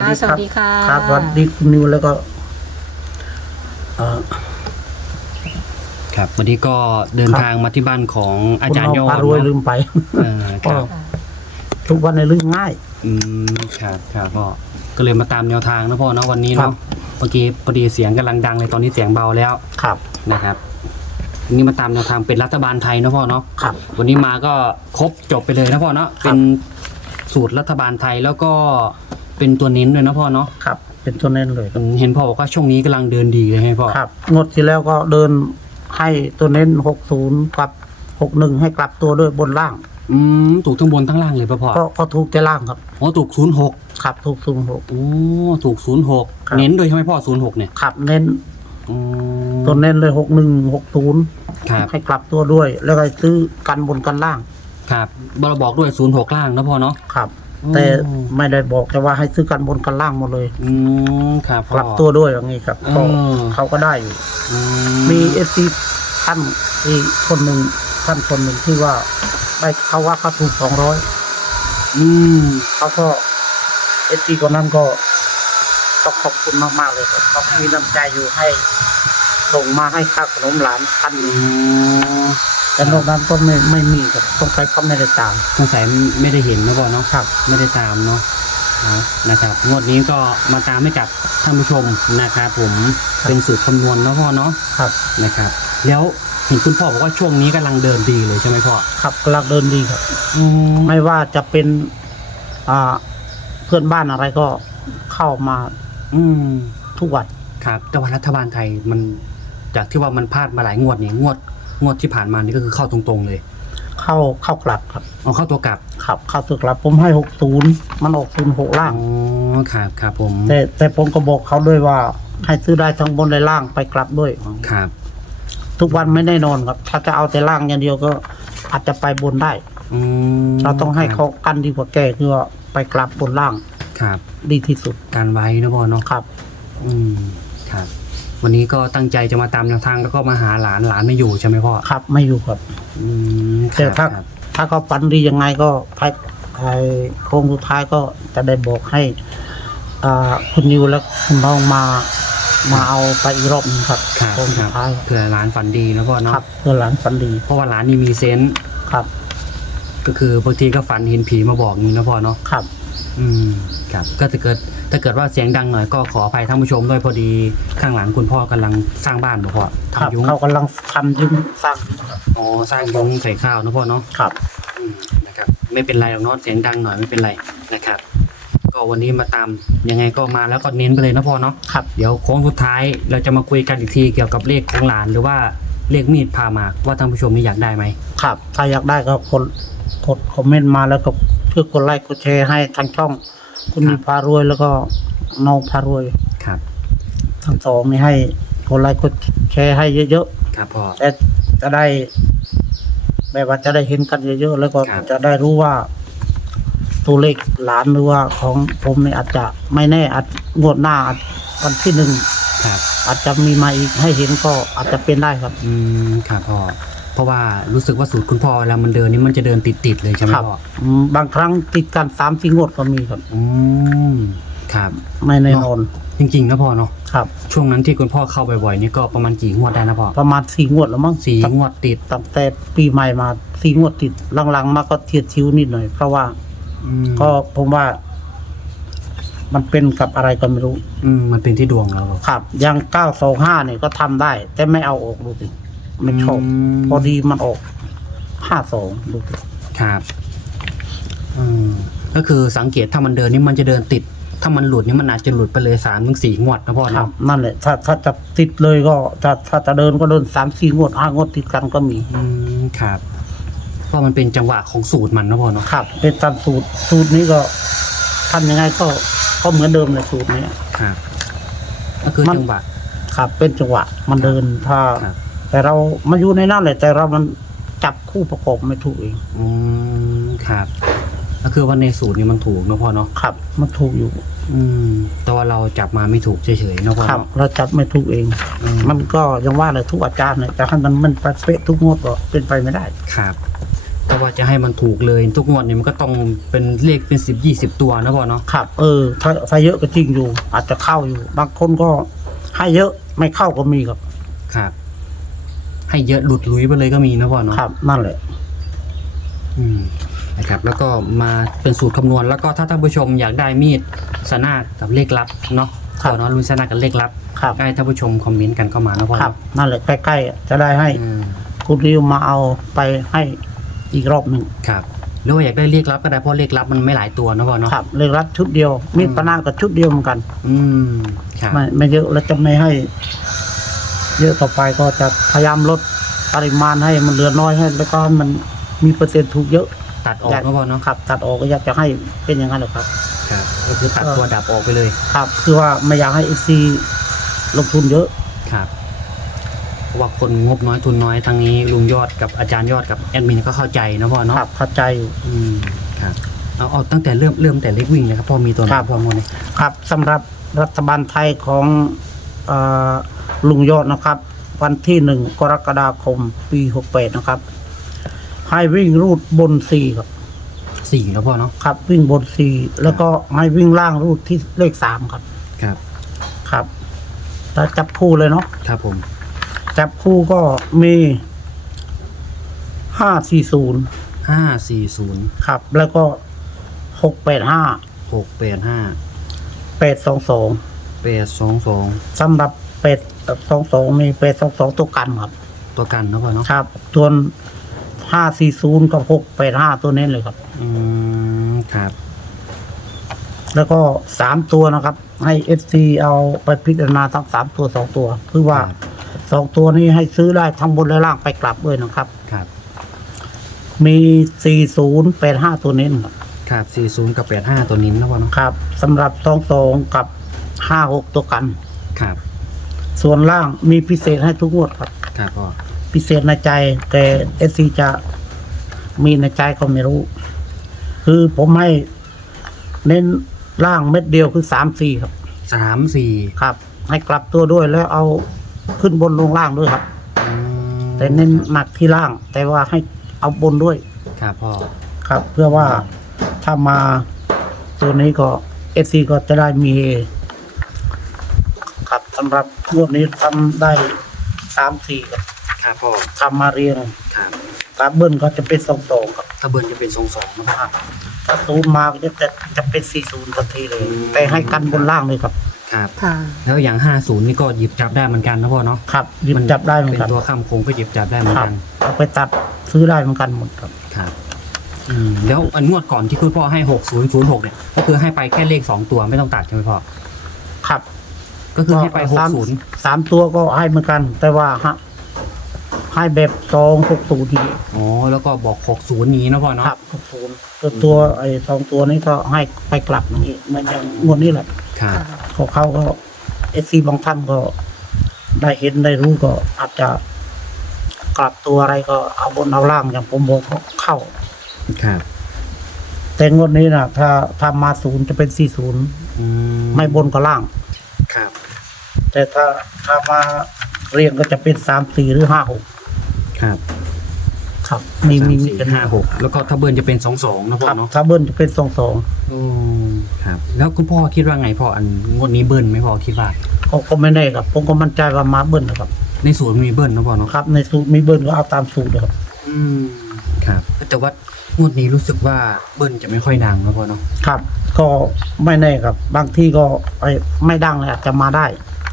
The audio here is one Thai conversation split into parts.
ค่ะสวัสดีค่ะ ครับสวัสดีคุณนิวแล้วก็เอ่อ ครับวันนี้ก็เดินทางมาที่บ้านของอาจารย์ยอคุณดพารวยลืเนอะมไปเออครับทุกวันในเรื่องง่าย อืมครับครับก็ก็เลยมาตามแนวทางนะพ่อเนาะวันนี้ครัเนาะบเมื่อกี้พอดีเสียงกำลังดังเลยตอนนี้เสียงเบาแล้วครับ นะครับวันนี้มาตามแนวทางเป็นรัฐบาลไทยนะพ่อเนาะครับ วันนี้มาก็ครบจบไปเลยนะพ่อเนาะครับ เป็นสูตรรัฐบาลไทยแล้วก็ เป็นตัวเน้นด้วยนะพ่อเนาะครับ เป็นตัวเน้นเลยอืมเห็นพ่อบอกว่าช่วงนี้กำลังเดินดีเลยให้พ่อครับงวดที่แล้วก็เดินให้ตัวเน้นหกศูนย์กับหกหนึ่งให้กลับตัวด้วยบนล่างอืมถูกทั้งบนทั้งล่างเลยป่ะพ่อก็ก็ถูกแต่ล่างครับอ๋อถูกศูนย์หกครับถูกศูนย์หก โอ้ถูกศูนย์หกครับ เน้นด้วยใช่ไหมพ่อศูนย์หกเนี่ยครับเน้นอืมตัวเน้นเลยหกหนึ่งหกศูนย์ครับให้กลับตัวด้วย แล้วก็ซื้อกันบนกันล่างครับเราบอกด้วยศูนย์หกล่างนะพ่อเนาะครับอืม แต่ไม่ได้บอกแต่ว่าให้ซื้อกันบนกันล่างหมดเลย อืมครับพ่อกลับตัวด้วยอย่างนี้ครับก็อืมเขาก็ได้อยู่อืมีเอซีท่านอีกคนหนึ่งท่านคนหนึ่งที่ว่าได้เขาว่าเขาถูกสองร้อยอืมเขาก็เอซีคนนั้นก็ต้องขอบคุณมากๆเลยครับเขามีน้ำใจอยู่ให้ส่งมาให้ค่าขนมหลานพันหอืนึ่งม แต่นอกนั้นก็ไม่ไม่มีครับต้องไปเขาไม่ได้ตาม สงสัยไม่ได้เห็นนะพ่อเนาะครับ ไม่ได้ตามเนาะเอานะครับงวดนี้ก็มาตามให้กับท่านผู้ชมนะครับผมเป็นสูตรคำนวณนะพ่อเนาะครับนะครับ แล้วเห็นคุณพ่อบอกว่าช่วงนี้กำลังเดินดีเลยใช่ไหมพ่อครับกำลังเดินดีครับ อืมไม่ว่าจะเป็นอ่าเพื่อนบ้านอะไรก็เข้ามาอืมทุกวัน ครับ แต่ว่ารัฐบาลไทยมันจากที่ว่ามันพลาดมาหลายงวดเนี่ยงวด งวดที่ผ่านมานี่ก็คือเข้าตรงๆเลย เข้าเข้ากลับครับเอาเข้าตัวกลับครับ เข้าตัวกลับผมให้หกศูนย์มันออกศูนย์หกล่าง อ๋อครับครับผมแต่แต่ผมก็บอกเขาด้วยว่า ให้ซื้อได้ทั้งบนและล่างไปกลับด้วย ครับ ทุกวันไม่แน่นอนครับ ถ้าจะเอาแต่ล่างอย่างเดียวก็อาจจะไปบนได้ อืมเราต้องให้เขากันดีกว่าแก่คือว่าไปกลับบนล่างครับ ดีที่สุดการไว้นะพ่อเนาะครับ อืมครับ วันนี้ก็ตั้งใจจะมาตามแนวทางแล้วก็มาหาหลานหลานไม่อยู่ใช่ไหมพ่อครับไม่อยู่ครับอืมคแต่รับถ้าครับถ้าเขาฝันดียังไงก็ภายภายโค้งสุดท้ายก็จะได้บอกให้อ่าคุณนิวและคุณน้องมามาเอาไปอีกรอบหนึงครับครับโค้งคสุรัดบท้ายเผื่อหลานฝันดีนะพ่อเนาะครับเพื่อหลานฝันดีเพราะว่าหลานนี่มีเซนส์ครับก็คือบางทีก็ฝันเห็นผีมาบอกนี้นะพ่อเนาะครับ อืมครับก็ถ้าเกิดถ้าเกิดว่าเสียงดังหน่อยก็ขออภัยท่านผู้ชมด้วยพอดีข้างหลังคุณพ่อกำลังสร้างบ้านบ่พ่อครับทำยุ้งเขากำลังทำยุ่งสร้างอ๋อสร้างยุ้งใส่ข้าวนะพ่อเนาะ ครับ อืมนะครับไม่เป็นไรหรอกเนาะเสียงดังหน่อยไม่เป็นไรนะครับ ก็วันนี้มาตามยังไงก็มาแล้วก็เน้นไปเลยนะพ่อเนาะครับ เดี๋ยวโค้งสุดท้ายเราจะมาคุยกันอีกทีเกี่ยวกับเลขของหลานหรือว่าเลขมีดพามาว่าท่านผู้ชมนี่อยากได้ไหมครับ ถ้าอยากได้ก็กดกดคอมเมนต์มาแล้วก็ เพื่อกดไลค์กดแชร์ให้ทางช่อง คุณมีพารวยแล้วก็น้องพารวยครับ ทั้งสองนี่ให้กดไลค์กดแชร์ให้เยอะครับพ่อ ๆแต่จะได้แบบว่าจะได้เห็นกันเยอะๆแล้วก็ครับ จะได้รู้ว่า ตัวเลขหลานหรือว่าของผมนี่อาจจะไม่แน่อาจงวดหน้าอาจวันที่หนึ่งครับอาจจะมีมาอีกให้เห็นก็อาจจะเป็นได้ครับ อืมครับพ่อ เพราะว่ารู้สึกว่าสูตรคุณพ่อเวลามันเดินนี่มันจะเดินติดๆเลยใช่ไหมครับพ่ออืมบางครั้งติดกันสามสี่งวดก็มีครับ อืมครับไม่แน่นอนจริงๆนะพ่อเนาะครับ ช่วงนั้นที่คุณพ่อเข้าบ่อยๆนี่ก็ประมาณกี่งวดได้นะพ่อประมาณสี่งวดแล้วมั้งสี่ตั้งงวดติดตั้งแต่ปีใหม่มาสี่งวดติดหลังๆ มาก็เทียดชิวนิดหน่อย เพราะว่าอืมก็ผมว่า มันเป็นกับอะไรก็ไม่รู้ อืมมันเป็นที่ดวงเราครับ อย่างเก้าสองห้าเนี่ยก็ทำได้ แต่ไม่เอาออกดูสิ ไม่ชอบมพอดีมันออกห้าสองดูสิครับอืมก็คือสังเกตถ้ามันเดินนี่มันจะเดินติด ถ้ามันหลุดนี่มันอาจจะหลุดไปเลยสามถึงสี่งวดนะพ่อครัเนาะบนั่นแหละถ้าถ้าจะติดเลยก็ถ้าถ้าจะเดินก็เดินสามสี่งวดห้างวดติดกันก็มีอืมครับเพราะมันเป็นจังหวะของสูตรมันนะพ่อเนาะครับ เป็นตามสูตรสูตรนี้ก็ทำยังไงก็ก็เหมือนเดิมเลยสูตรนี้ ครับ ก็คือมัน จังหวะ ครับ เป็นจังหวะมันเดินถ้าครับ แต่เรามาอยู่ในนั่นแหละ แต่เรามันจับคู่ประกอบไม่ถูกเองอืมครับ ก็คือว่าในสูตรนี้มันถูกนะพ่อเนาะครับ มันถูกอยู่อืมแต่ว่าเราจับมาไม่ถูกเฉยๆนะพ่อครับ เนาะเราจับไม่ถูกเอง อืมันก็ยังว่าเลยทุกอาจารย์เนี่ยแต่ให้มันมันเป๊ะทุกงวดก็เป็นไปไม่ได้ ครับก็ว่าจะให้มันถูกเลยทุกงวดเนี่ยมันก็ต้องเป็นเลขเป็นสิบยี่สิบตัวนะพ่อเนาะครับ เออ ถ้าถ้าเยอะก็จริงอยู่ อาจจะเข้าอยู่ บางคนก็ให้เยอะไม่เข้าก็มีครับ ครับ ให้เยอะหลุดหลุยไปเลยก็มีนะพ่อเนาะครับนั่นแหละอืมนะครับแล้วก็มาเป็นสูตรคำนวณ แล้วก็ถ้าท่านผู้ชมอยากได้มีดสนาดกับเลขลับเนาะครับพ่อเนาะลุงสนาดกับเลขลับครับให้ท่านผู้ชมคอมเมนต์กันเข้ามานะพ่อครับเนาะนั่นแหละใกล้ๆอะจะได้ให้อืมคุณริวมาเอาไปให้อีกรอบหนึ่งครับหรือว่าอยากได้เลขลับก็ได้เพราะเลขลับมันไม่หลายตัวนะพ่อเนาะครับเลขรับชุดเดียวมีดปะนากับชุดเดียวเหมือนกัน อืมครับไม่ไม่เยอะแล้วจะไม่ให้ เยอะต่อไปก็จะพยายามลดปริมาณให้มันเหลือน้อยให้ แล้วก็มันมีเปอร์เซ็นต์ถูกเยอะตัดออกนะพ่อเนาะครับ ตัดออกก็อยากจะให้เป็นอย่างนั้นเลยครับครับก็คือตัดตัวดับออกไปเลย ครับ คือว่าไม่อยากให้เอซีลงทุนเยอะครับเพราะว่าคนงบน้อยทุนน้อยทางนี้ลุงยอดกับอาจารย์ยอดกับแอดมินก็เข้าใจนะพ่อเนาะครับเข้าใจอยู่อืมครับเอาเอาตั้งแต่เริ่มเริ่มแต่เล็กวิ่งเลยครับพ่อมีตัวไหนครับพ่อมดเนี่ยครับสำหรับรัฐบาลไทยของเออ ลุงยอดนะครับ วันที่หนึ่งกรกฎาคมปีหกแปดนะครับ ให้วิ่งรูดบนสี่ครับสี่แล้วพ่อเนาะครับ วิ่งบนสี่แล้วก็ให้วิ่งล่างรูดที่เลขสามครับ ครับ ครับแต่จับคู่เลยเนาะครับผม จับคู่ก็มีห้าสี่ศูนย์ห้าสี่ศูนย์ครับ แล้วก็หกแปดห้าหกแปดห้าแปดสองสองแปดสองสองสำหรับ แปดสองสองมีแปดสองสองตัวกันครับ ตัวกันนะพ่อเนาะครับส่วนห้าสี่ศูนย์กับหกแปดห้าตัวนี้เลยครับ อืมครับ แล้วก็สามตัวนะครับ ให้เอฟซีเอาไปพิจารณาทั้งสามตัวสองตัว คือว่าครับ สองตัวนี้ให้ซื้อได้ทั้งบนและล่างไปกลับด้วยนะครับ ครับมีสี่ศูนย์แปดห้าตัวนี้นะครับ ครับสี่ศูนย์กับแปดห้าตัวนิ้นนะพ่อเนาะครับสำหรับสองสองกับห้าหกตัวกัน ครับ ส่วนล่างมีพิเศษให้ทุกงวดครับ ครับพ่อพิเศษในใจ แต่เอซีจะมีในใจก็ไม่รู้ คือผมให้เน้นล่างเม็ดเดียวคือสามสี่ครับ สามสี่ครับ ให้กลับตัวด้วยแล้วเอาขึ้นบนลงล่างด้วยครับ อืมแต่เน้นหนักที่ล่าง แต่ว่าให้เอาบนด้วยครับพ่อครับ เพื่อว่าถ้ามาตัวนี้ก็เอซีก็จะได้มีเฮครับ สำหรับงวดนี้ทำได้สามสี่ครับครับพ่อทำมาเรียงครับถ้าเบิ้ลก็จะเป็นสองสองครับถ้าเบิร์นจะเป็นทรงสองนะพ่อครับ ถ้าศูนย์มาก็จะจะจะเป็นสี่ศูนย์ทันทีเลย อืม แต่ให้กันบนล่างเลยครับ ครับ ค่ะ แล้วอย่างห้าศูนย์นี่ก็หยิบจับได้เหมือนกันนะพ่อเนาะครับหยิบจับได้เหมือนเป็นกันตัวข้ามโค้งก็หยิบจับได้เหมือนครับ กันเอาไปตัดซื้อได้เหมือนกันหมดครับ ครับอืมแล้วอันงวดก่อนที่คุณพ่อให้หกศูนย์ศูนย์หกเนี่ย ก็คือให้ไปแค่เลขสองตัวไม่ต้องตัดใช่ไหมพ่อ ครับ ก็คือให้ไปหกสามศูนย์สามตัวก็ให้เหมือนกัน แต่ว่าฮะให้แบบสองหกศูนย์ทีอ๋อแล้วก็บอกหกศูนย์นี้นะพ่อเนาะครับหกศูนย์ตัวตัวไอ้สองตัวนี้ก็ให้ไปกลับอย่างนี้เหมันอย่างงวดนี้แหละครับ ของเขาก็เอซีบางท่านก็ ได้เห็นได้รู้ก็อาจจะกลับตัวอะไรก็เอาบนเอาล่างอย่างผมบอกก็เข้า ครับแต่งวดนี้นะถ้าถ้ามาศูนย์จะเป็นสี่ศูนย์อืมไม่บนก็ล่างครับ แต่ถ้าถ้ามาเรียงก็จะเป็นสามสี่หรือห้าหกครับครับ มีมีมีสี่กันห้าหกแล้วก็ถ้าเบิร์นจะเป็นสองสองนะพ่คอรับเนาะถ้าเบิ้ลจะเป็นสองสองอืมครับ แล้วคุณพ่อคิดว่าไงพ่ออันงวดนี้เบิร์นไหมพ่อคิดว่า ก็ก็ไม่แน่ครับ ผมก็มั่นใจว่ามาเบิ้ลนะครับ ในศูนย์มีเบิร์นนะพ่อเนาะครับ ในสูตรมีเบิ้ลก็เอาตามสูตรเลยครับ อืมครับแต่ว่างวดนี้รู้สึกว่าเบิร์นจะไม่ค่อยดังนะพ่อเนาะครับ ก็ไม่แน่ครับ บางที่ก็ไอ้ไม่ดังเลยอาจจะมาได้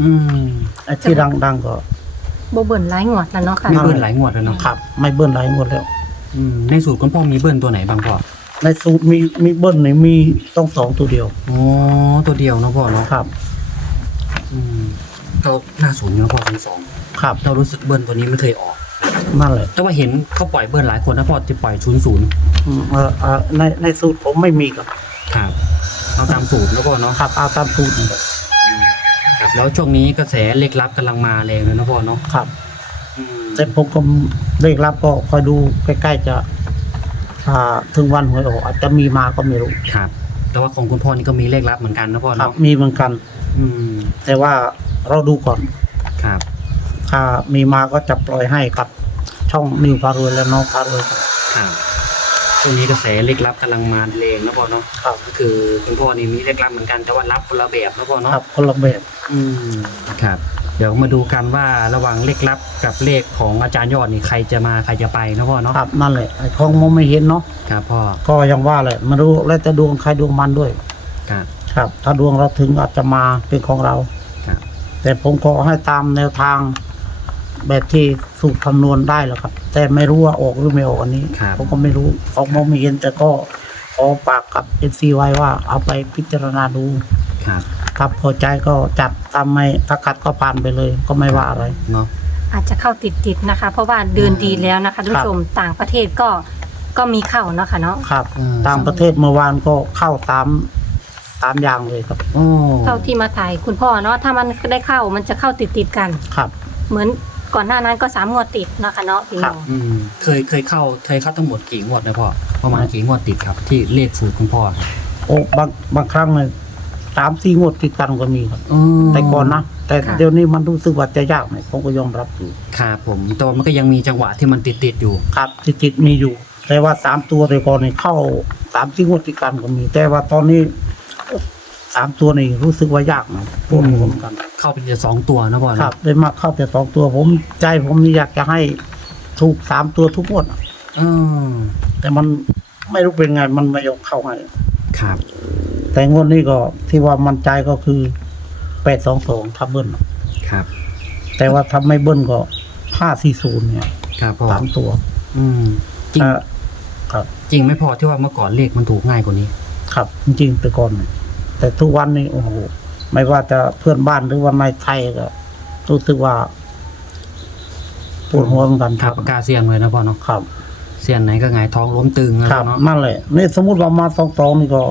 อืมไอ้ที่ดังดังก็โบเบิ่นไร้หงวดแล้วเนาะค่ะมีเบิร์นหลายงวดแล้วเนาะครับ ไม่เบิ้ลหลายงวดแล้ว อืมในสูตรคุณพ่อมีเบิร์นตัวไหนบ้างพ่อในสูตรมีมีเบิ้ลเนี่ยมีสองสองตัวเดียวอ๋อตัวเดียวนะพ่อเนาะครับ อืมเราหน้าศูนย์อยู่นะพ่อทั้งสองครับ เรารู้สึกเบิร์นตัวนี้ไม่เคยออก นั่นแหละแต่ว่าเห็นเขาปล่อยเบิร์นหลายคนนะพ่อที่ปล่อยศูนย์ศูนย์อืมเออเออในในสูตรผมไม่มีครับครับ เอาตามสูตรแล้วก็เนาะครับเอาตามสูตรนี่แหละ ครับแล้วช่วงนี้กระแสเล็กลับกำลังมาแรงเลยนะพ่อเนาะครับอืมแต่ผมก็เลขรับก็คอยดูใกล้ๆจะอ่าถึงวันหวยออกอาจจะมีมาก็ไม่รู้ครับ แต่ว่าของคุณพ่อนี่ก็มีเลขลับเหมือนกันนะพ่อครับเนาะมีเหมือนกัน อืมแต่ว่าเราดูก่อน ครับ ถ้ามีมาก็จะปล่อยให้กับช่องนิวพารวยและน้องพารวยครับครับ ช่วงนี้กระแสเล็กลับกำลังมาแรงนะพ่อเนาะครับก็คือคุณพ่อนี่มีเล็กลับเหมือนกันแต่ว่ารับคนละแบบนะพ่อเนาะครับคนละแบบอืมครับ เดี๋ยวมาดูกันว่าระหว่างเลขลับกับเลขของอาจารย์ยอดนี่ใครจะมาใครจะไปนะพ่อเนาะครับนั่นแหละไอ้ของมองไม่เห็นเนาะครับพ่อก็ยังว่าแหละไมารู้แล้วแต่ดวงใครดวงมันด้วย ครับ ครับ ถ้าดวงเราถึงอาจจะมาเป็นของเรา ครับ แต่ผมขอให้ตามแนวทาง แบบที่สูตรคำนวณได้แล้วครับ แต่ไม่รู้ว่าออกหรือไม่ออกอันนี้ครับผมก็ไม่รู้ของมองไม่เห็นแต่ก็ขอปากกับเอซีไว้ว่าเอาไปพิจารณาดูครับถ้าพอใจก็จัดตามไม่ถ้าขัดก็ผ่านไปเลย ก็ไม่ว่าอะไรเนาะอาจจะเข้าติดติดๆนะคะ เพราะว่าเดือนดีแล้วนะคะท่านผู้ชมต่างประเทศก็ก็มีเข้าเนาะค่ะเนาะครับอืมต่างประเทศเมื่อวานก็เข้าสามสามอย่างเลยครับโอ้เท่าที่มาถ่ายคุณพ่อเนาะถ้ามันได้เข้ามันจะเข้าติดติดๆกันครับ เหมือน ก่อนหน้านั้นก็สามงวดติดเนาะค่ะเนาะพี่ครัน้บองอืมเคยเคยเข้าเคยเข้าทั้งหมดกี่งวดนะพ่อประมาณกี่งวดติดครับ ที่เลขสูตรคุณพ่อครับโอ้บางบางครั้งเลยสามสี่งวดติดกันก็มีครับอืมแต่ก่อนนะแต่เดี๋ยวนี้มันรู้สึกว่าจะยากหน่อยผมก็ยอมรับอยู่ครับผมแต่ว่ามันก็ยังมีจังหวะที่มันติดติดๆอยู่ ครับติดติดๆมีอยู่ แต่ว่าสามตัวแต่ก่อนนี่เข้าสามสี่งวดติดกันก็มี แต่ว่าตอนนี้ สามตัวนี่รู้สึกว่ายากนะพวกผมกัน เข้าเป็นจะสองตัวนะพ่อนะครับเลยมาเข้าแต่สองตัวผมใจผมนี่อยากจะให้ถูกสามตัวทุกงวดอืมแต่มันไม่รู้เป็นไงมันไม่ยอมเข้าให้ครับ แต่งวดนี้ก็ที่ว่ามันใจก็คือแปดสองสองทับเบิ้ลครับ แต่ว่าทำไม่เบิ้ลก็ห้าสี่ศูนย์เนี่ยครับพ่อสามตัว อืมจริง อ่าครับ จริงไม่พอที่ว่าเมื่อก่อนเลขมันถูกง่ายกว่านี้ ครับ จริงๆแต่ก่อนเนี่ย แต่ทุกวันนี้โอ้โหไม่ว่าจะเพื่อนบ้านหรือว่าในไทยก็รู้สึกว่าปวดหัวเหมือนกันครับปากกาเซียนเลยนะพ่อเนาะครับเซียนไหนก็หงายท้องล้มตึงนะครับเนาะนั่นแหละนี่สมมติว่ามาสองสองนี่ก็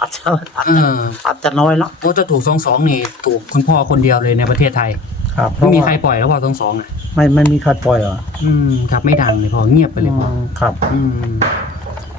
อาจจะอาจเอจะออาจจะน้อยละโอ้จะถูกสองสองนี่ถูกคุณพ่อคนเดียวเลยในประเทศไทยครับเพไม่ราะมีว่าใครปล่อยแล้วพ่อสองสองอะไม่ไม่มีใครปล่อยเหรออืมครับไม่ดังเลยพ่อเงียบไปเลยพ่อมครับ อืม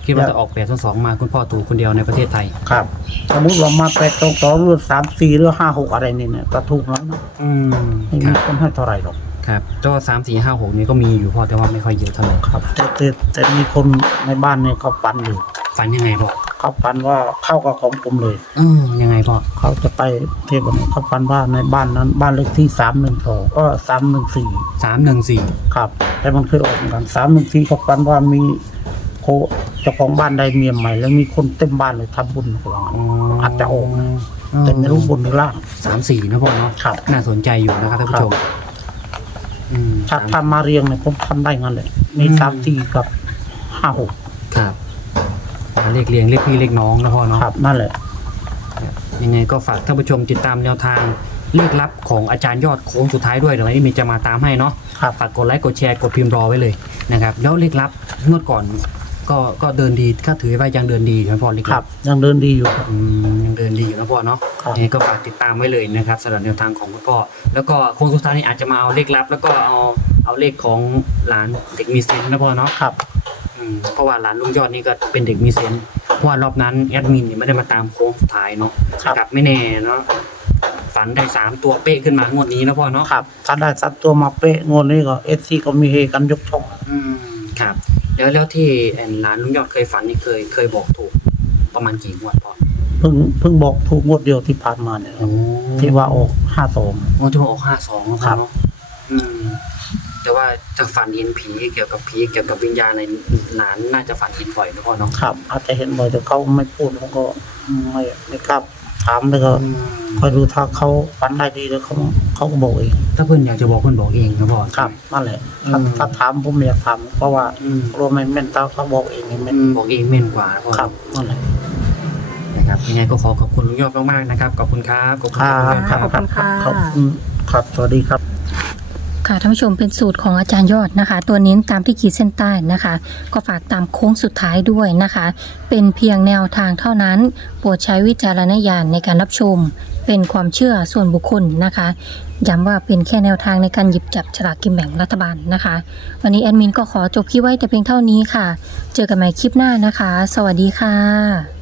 คิดว่าจะออกแปดสองสองมาคุณพ่อถูกคนเดียวในประเทศไทย ครับ สมมติว่ามาแปดสองสองหรือสามสี่หรือห้าหกอะไรนี่เนี่ยก็ถูกแล้วนะอืมไม่คมีรับคนให้เท่าไหร่หรอกครับก็สามสี่ห้าหกนี่ก็มีอยู่พ่อแต่ว่าไม่ค่อยเยอะเท่าไหร่ครับแต่แต่แต่มีคนในบ้านเนี่ยเขาปันอยู่ฝันยังไงพ่อเขาปันว่าเข้ากับของผมเลย เออยังไงพ่อเขาจะไปเทพวันนี้เขาปันว่าในบ้านนั้น บ้านเลขที่สามหนึ่งสองก็สามหนึ่งสี่สามหนึ่งสี่ครับ แต่มันเคยออกเหมือนกันสามหนึ่งสี่เขาปันว่ามี โคเจ้าของบ้านได้เมียใหม่ แล้วมีคนเต็มบ้านเลยทำบุญเขาว่างั้นอาจจะออกนะแต่ไม่รู้บนหรือล่าง สามสี่นะพ่อเนาะครับ น่าสนใจอยู่นะครับท่านผู้ชมอืมถ้าทำมาเรียงเนี่ยผมทำได้งั้นเลยมีอืมสามสี่กับห้าหกครับอ่าเลขเรียงเลขพี่เลขน้องนะพ่อเนาะ ครับนั่นแหละ ยังไงก็ฝากท่านผู้ชมติดตามแนวทางเลขลับของอาจารย์ยอดโค้งสุดท้ายด้วยเดี๋ยววันนี้มีจะมาตามให้เนาะครับ ฝากกดไลค์กดแชร์กดพิมพ์รอไว้เลยนะครับแล้วเลขลับงวดก่อน ก็ก็เดินดีก็ถือว่ายังเดินดีอยู่นะพ่อเลขคลัรับบยังเดินดีอยู่ครับ อืมยังเดินดีอยู่นะพ่อเนาะครับ ยังไงก็ฝากติดตามไว้เลยนะครับสำหรับแนวทางของคุณพ่อ แล้วก็โค้งสุดท้ายนี้อาจจะมาเอาเลขลับ แล้วก็เอาเอาเลขของหลานเด็กมีเซนส์นะพ่อเนาะครับ อืมเพราะว่าหลานลุงยอดนี่ก็เป็นเด็กมีเซนส์เพราะว่ารอบนั้นแอดมินเนี่ยไม่ได้มาตามโค้งสุดท้ายเนาะครับครับไม่แน่เนาะฝันได้สามตัวเป๊ะขึ้นมางวดนี้นะพ่อเนาะครับถ้าได้สัตว์ตัวมาเป๊ะงวดนี้ก็เอซีก็มีเฮกันยกช่อง อืมครับ แล้วแล้วที่แอนหลานลุงยอดเคยฝันนี่เคยเคยบอกถูก ประมาณกี่งวดพ่อเพิ่งเพิ่งบอกถูกงวดเดียวที่ผ่านมาเนี่ยโอ้ที่ว่าออกห้าสองงวดที่ว่าออกห้าสองนะคพ่รัอบเนาะอืมแต่ว่าจะฝันเห็นผีเกี่ยวกับผีเกี่ยวกับวิญญาณในหลานน่าจะฝันเห็นบ่อยนะพ่อเนาะครับ อาจจะเห็นบ่อยแต่เขาไม่พูดผมก็ไม่ไม่กล้าถามเลยก็อืมคอยดูถ้าเขาฝันได้ดีแล้วเขา เขาก็บอกเองถ้าเพื่อนอยากจะบอกเพื่อนบอกเองนะพ่อ ครับนั่นแหละถ้าอืม ถ้าถามผมไม่อยากถามเพราะว่าอืมกลัวไม่แม่นตาเขาบอกเองนี่มัแม่นนบอกเองแม่นกว่านะพ่อครับนั่นแหละ นะครับยังไงก็ขอขอบคุณลุงยอดมากๆนะครับขอบคุณครับขอบคุณครัลุบงยอดครับขอบคุณค่ะครับอืมครับสวัสดีครับ ค่ะท่านผู้ชมเป็นสูตรของอาจารย์ยอดนะคะ ตัวเน้นตามที่ขีดเส้นใต้นะคะ ก็ฝากตามโค้งสุดท้ายด้วยนะคะ เป็นเพียงแนวทางเท่านั้น โปรดใช้วิจารณญาณในการรับชม เป็นความเชื่อส่วนบุคคลนะคะย้ำว่าเป็นแค่แนวทางในการหยิบจับฉลากกินแบ่งรัฐบาลนะคะ วันนี้แอดมินก็ขอจบคลิปไว้แต่เพียงเท่านี้ค่ะ เจอกันใหม่คลิปหน้านะคะ สวัสดีค่ะ